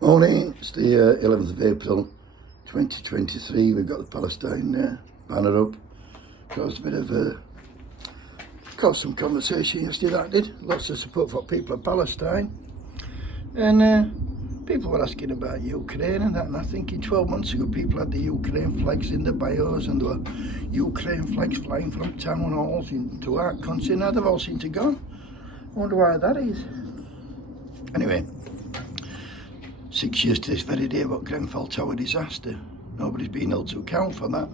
Morning, it's the 11th of April 2023. We've got the Palestine banner up. Caused a bit of caused some conversation yesterday, that did. Lots of support for people of Palestine. And people were asking about Ukraine and that, and I think in 12 months ago people had the Ukraine flags in the bios and there were Ukraine flags flying from town halls into our country. Now they've all seemed to go. I wonder why that is. Anyway, 6 years to this very day about Grenfell Tower disaster. Nobody's been held to account for that.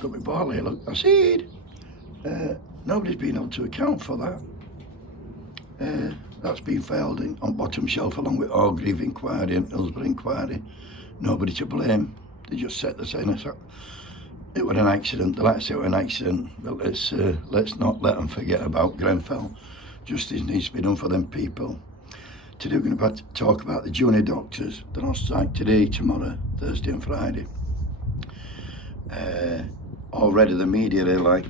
Got me barley, look, I see it. Nobody's been held to account for that. That's been filed on bottom shelf along with Orgreave inquiry and Hillsborough inquiry. Nobody to blame. They just set the saying it was an accident. They like to say it was an accident, but let's not let them forget about Grenfell. Justice needs to be done for them people. Today we're going to talk about the junior doctors. They're on strike today, tomorrow, Thursday and Friday. Already the media, they're like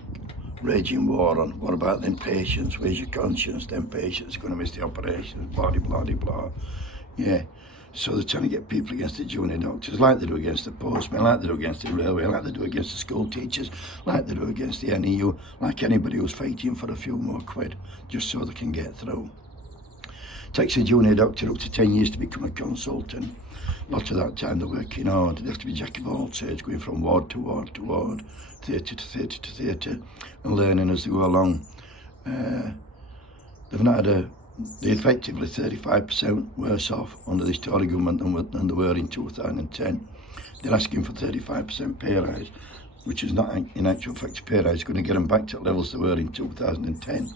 raging war on, what about them patients? Where's your conscience? Them patients are going to miss the operations, blah, blah, blah, blah. Yeah, so they're trying to get people against the junior doctors, like they do against the postmen, like they do against the railway, like they do against the school teachers, like they do against the NEU, like anybody who's fighting for a few more quid, just so they can get through. Takes a junior doctor up to 10 years to become a consultant. Lots of that time they're working hard. They have to be jack of all trades, going from ward to ward to ward, theatre to theatre to theatre, and learning as they go along. They've not had they're effectively 35% worse off under this Tory government than they were in 2010. They're asking for 35% pay rise, which is not in actual fact a pay rise, going to get them back to levels they were in 2010.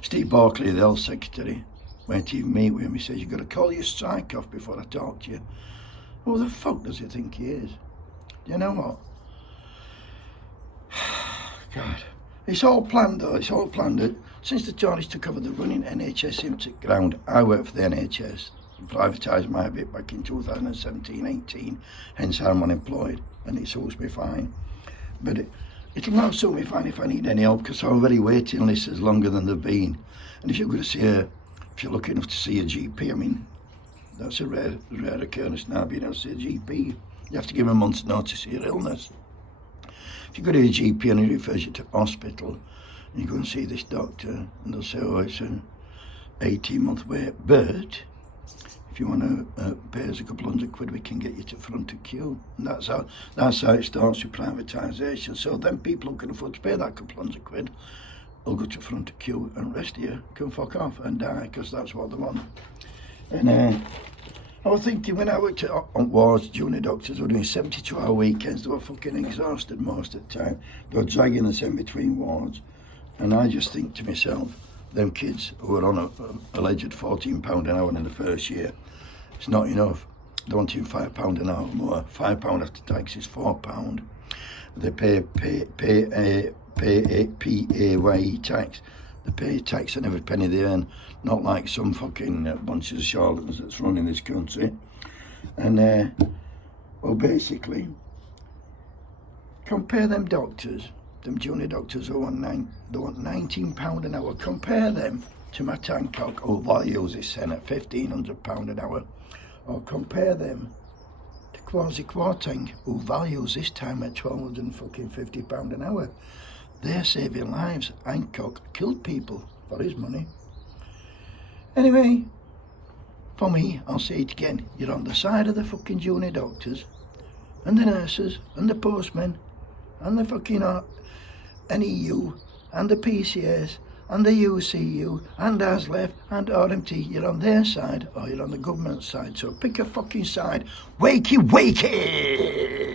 Steve Barclay, the health secretary, went to even meet with him. He says, you've got to call your strike off before I talk to you. Who the fuck does he think he is? Do you know what? God. It's all planned though, it's all planned. Since the Tories took over the running NHS into ground, I worked for the NHS, privatised my bit back in 2017-18, hence I'm unemployed, and it suits me fine. But it'll not suit me fine if I need any help, because our very waiting list is longer than they've been. And if you're going to see if you're lucky enough to see a GP, I mean, that's a rare occurrence now, being able to see a GP. You have to give a month's notice of your illness. If you go to a GP and he refers you to hospital, and you go and see this doctor, and they'll say, oh, it's an 18-month wait, but if you want to pay us a couple £100, we can get you to front of queue. And that's how it starts with privatisation. So then people who can afford to pay that couple £100 will go to front of queue, and the rest of you can fuck off and die, because that's what they want. And I was thinking, when I worked on wards, junior doctors were doing 72-hour weekends. They were fucking exhausted most of the time. They were dragging us in between wards. And I just think to myself, them kids who were on a alleged £14 an hour in the first year, it's not enough. They're wanting £5 an hour more. £5 after tax is £4. They pay PAYE tax. They pay tax on every penny they earn, not like some fucking bunches of charlatans that's running this country. And well, basically, compare them doctors, them junior doctors who want £19 an hour. Compare them to Matt Hancock, who values his sen at £1,500 an hour, or compare them to Kwasi Kwarteng, who values his time at £1,250 an hour. They're saving lives. Hancock killed people for his money. Anyway, for me, I'll say it again, you're on the side of the fucking junior doctors and the nurses and the postmen and the fucking NEU and the PCS and the UCU and ASLEF and RMT. You're on their side or you're on the government side. So pick a fucking side. Wakey, wakey!